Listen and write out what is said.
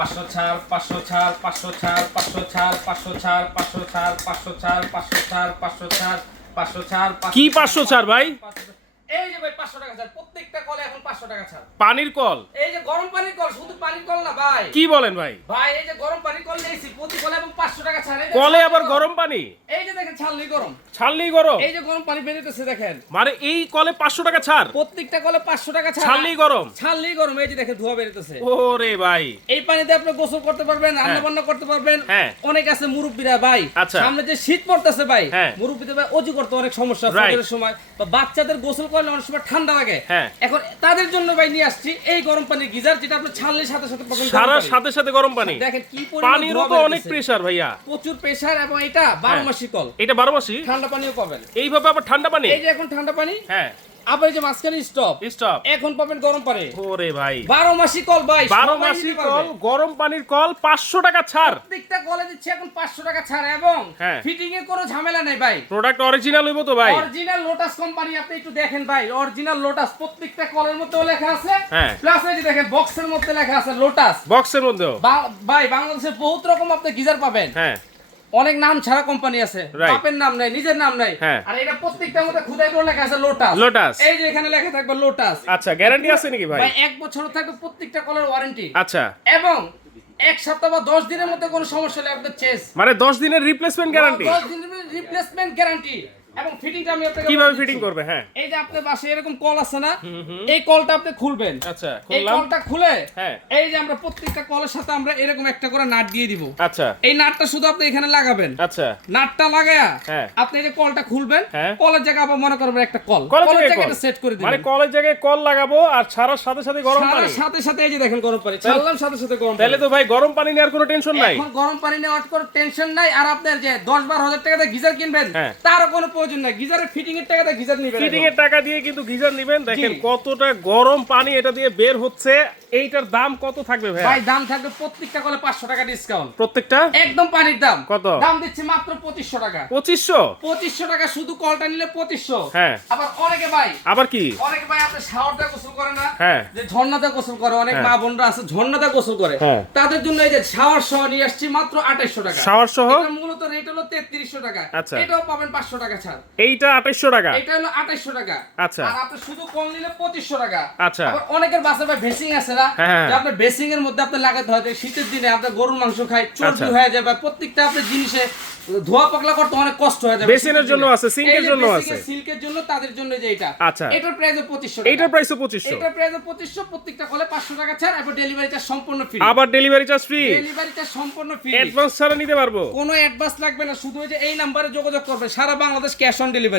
500 ছাড় 500 ছাড় 500 ছাড় 500 ছাড় 500 ছাড় 500 ছাড় 500 ছাড় 500 ছাড় 500 ছাড় 500 ছাড় কি 500 ছাড় ভাই? এই যে ভাই 500 টাকা ছাড়, প্রত্যেকটা কলে এখন 500 টাকা ছাড়। পানির কল? এই যে গরম পানির কল, শুধু পানির কল না ভাই। কি বলেন ভাই? ভাই এই যে গরম পানির কল নিয়েছি প্রতি কলে এবং 500 টাকা ছাড়। কলে আবার গরম পানি? এই যে দেখেন ছাড়লেই গরম, ছাড়লেই গরম? এই যে গরম পানি বেরোতেছে দেখেন। মানে এই কলে 500 টাকা ছাড়? প্রত্যেকটা কলে 500 টাকা ছাড়। ছাড়লেই গরম? ছাড়লেই গরম, এই যে দেখেন ধোঁয়া বেরোতেছে। ওরে ভাই, এই পানিতে আপনি গোসল করতে পারবেন, রান্না বান্না করতে পারবেন। হ্যাঁ। অনেক আছে মুরব্বিরা ভাই, আচ্ছা। সামনে যে শীত পড়তেছে ভাই, হ্যাঁ। মুরব্বিদের ভাই অজু করতে অনেক সমস্যা Right. ফজরের সময়, বা বাচ্চাদের গোসল করলে অনেক সময় ঠান্ডা লাগে। হ্যাঁ। এখন তাদের জন্য ভাই নিয়ে আসছি এই গরম পানির গিজার, যেটা আপনি ছাড়লে সাথে সাথে পাবেন গরম সারা পানি। সাথে সাথে গরম পানি? দেখেন কি পরিমাণ পানিরও ধোঁয়া তো অনেক বেরোতেছে। প্রেসার ভাইয়া। প্রচুর প্রেসার, এবং এটা 12 মাসি কল, এটা 12 মাসি? ঠান্ডা পানিও পাবেন। এইভাবে আবার ঠান্ডা পানি? এই যে এখন ঠান্ডা পানি, হ্যাঁ। আবার এই যে মাঝখানে স্টপ, স্টপ। এখন পাবেন গরম পানি। ওরে ভাই, 12 মাসি কল ভাই, 12 সবাই মাসি নিতে কল, পারবে। গরম পানির কল 500 টাকা ছাড়। প্রত্যেকটা কলে দিচ্ছে এখন 500 টাকা ছাড়, এবং হ্যাঁ। ফিটিং এর কোনো ঝামেলা নাই ভাই। প্রোডাক্ট অরিজিনাল হইব তো ভাই? অরিজিনাল লোটাস কোম্পানি, আপনি একটু দেখেন ভাই, অরিজিনাল লোটাস প্রত্যেকটা কলের মধ্যেও লেখা আছে। হ্যাঁ। প্লাস এই যে দেখেন বক্সের মধ্যে লেখা আছে লোটাস। বক্সের মধ্যেও? ভাই বাংলাদেশে বহুত রকম আপনি গিজার পাবেন। হ্যাঁ। অনেক নাম ছাড়া কোম্পানি আছে, Right. বাপের নাম নাই, নিজের নাম নাই। হ্যাঁ। আর এটা প্রত্যেকটার মধ্যে খুদাই করে লেখা আছে লোটাস। লোটাস। এই যে এখানে লেখা থাকবে লোটাস। আচ্ছা, গ্যারান্টি আছে নাকি ভাই? ভাই 1 বছর থাকবে প্রত্যেকটা কলের ওয়ারেন্টি, আচ্ছা, এবং 1 সপ্তাহ বা 10 দিনের মধ্যে কোনো সমস্যা হলে আপনাদের চেস মানে 10 দিনের রিপ্লেসমেন্ট গ্যারান্টি? 10 দিনের রিপ্লেসমেন্ট গ্যারান্টি। এবং ফিটিংটা আমি আপনাকে কিভাবে বলে ফিটিং দিচ্ছি। করবে? হ্যাঁ। এই যে আপনার বাসায় এরকম কল আছে না, এই কলটা আপনি খুলবেন। আচ্ছা, এই খুললাম। কলটা খুলে হ্যাঁ। এই যে আমরা প্রত্যেকটা কলের সাথে আমরা এরকম একটা করে নাট দিয়ে দিব। আচ্ছা, এই নাটটা শুধু আপনি এখানে লাগাবেন। আচ্ছা। নাটটা লাগায়া হ্যাঁ। আপনি এই যে কলটা খুলবেন, হ্যাঁ। কলের জায়গায় আবার মনে করবেন একটা কল, কলের কলের জায়গায় জায়গায় কল? সেট করে দিবেন। মানে কলের জায়গায় কল লাগাবো আর ছাড়ার সাথে সাথে গরম পানি? ছাড়ার সাথে সাথে এই যে দেখেন গরম পানি, ছাড়লাম সাথে সাথে গরম পানি। তাহলে তো ভাই গরম পানি নেওয়ার কোনো টেনশন নাই? এখন গরম পানি নেওয়ার কোনো টেনশন নাই। আর আপনার যে 10-12 হাজার টাকা দিয়ে গিজার কিনবেন, হ্যাঁ। তারও কোনো প্রয়োজন নাই। গিজারের ফিটিং এর টাকা দিয়ে গিজার নিবেন। ফিটিং এর টাকা দিয়ে কিন্তু গিজার নেবেন। দেখেন জি। কতটা গরম পানি এটা দিয়ে বের হচ্ছে। এইটার দাম কত থাকবে ভাই? ভাই দাম থাকবে প্রত্যেকটা কলে 500 টাকা ডিসকাউন্ট, প্রত্যেকটা? একদম পানির দাম। কত? দাম দিচ্ছে মাত্র 2500 টাকা। 2500? 2500 টাকা শুধু কলটা নিলে 2500। হ্যাঁ। আবার অনেকে ভাই, আবার কি? অনেকে ভাই আপনি শাওয়ারটা গোসল করে না, হ্যাঁ। যে ঝর্ণাতে গোসল করে, অনেক হ্যাঁ। মা বোনরা আছে ঝর্ণাতে গোসল করে, হ্যাঁ। তাদের জন্য এই যে শাওয়ার সহ নিয়ে আসছি মাত্র 2800 টাকা। শাওয়ার সহ? এটা মূলত রেট হলো 3300 টাকা। আচ্ছা। এটাও পাবেন 500 টাকা ছাড়। এইটা 2800 টাকা? এটা হলো 2800 টাকা। আচ্ছা। আর আপনি শুধু কল নিলে 2500 টাকা। আচ্ছা। আবার অনেকের বাসায় ভাই বেসিং আছে না, হ্যাঁ। যে আপনার বেসিং এর মধ্যে আপনি লাগাতে হয়, যে শীতের দিনে আপনার গরুর মাংস খায়, চর্বি আচ্ছা। হয়ে যায়, বা প্রত্যেকটা আপনার জিনিসে ধোয়া পাকলা করতে অনেক কষ্ট হয়ে যায়। বেসিনের জন্য আছে, সিঙ্কের জন্য আছে। সিল্কের জন্য, তাদের জন্য যে এটা। আচ্ছা। এটার প্রাইস 2500 টাকা। এইটার প্রাইসও 2500? এটার প্রাইস 2500, প্রত্যেকটা কলে 500 টাকা ছাড়, এবং ডেলিভারি চার্জ সম্পূর্ণ ফ্রি। আবার delivery charge free? Delivery charge সম্পূর্ণ ফ্রি। অ্যাডভান্স ছাড়া নিতে পারবো? কোনো অ্যাডভান্স লাগবে না, শুধু ওই যে এই নাম্বারে যোগাযোগ করবে, সারা বাংলাদেশ ক্যাশ অন ডেলিভারি।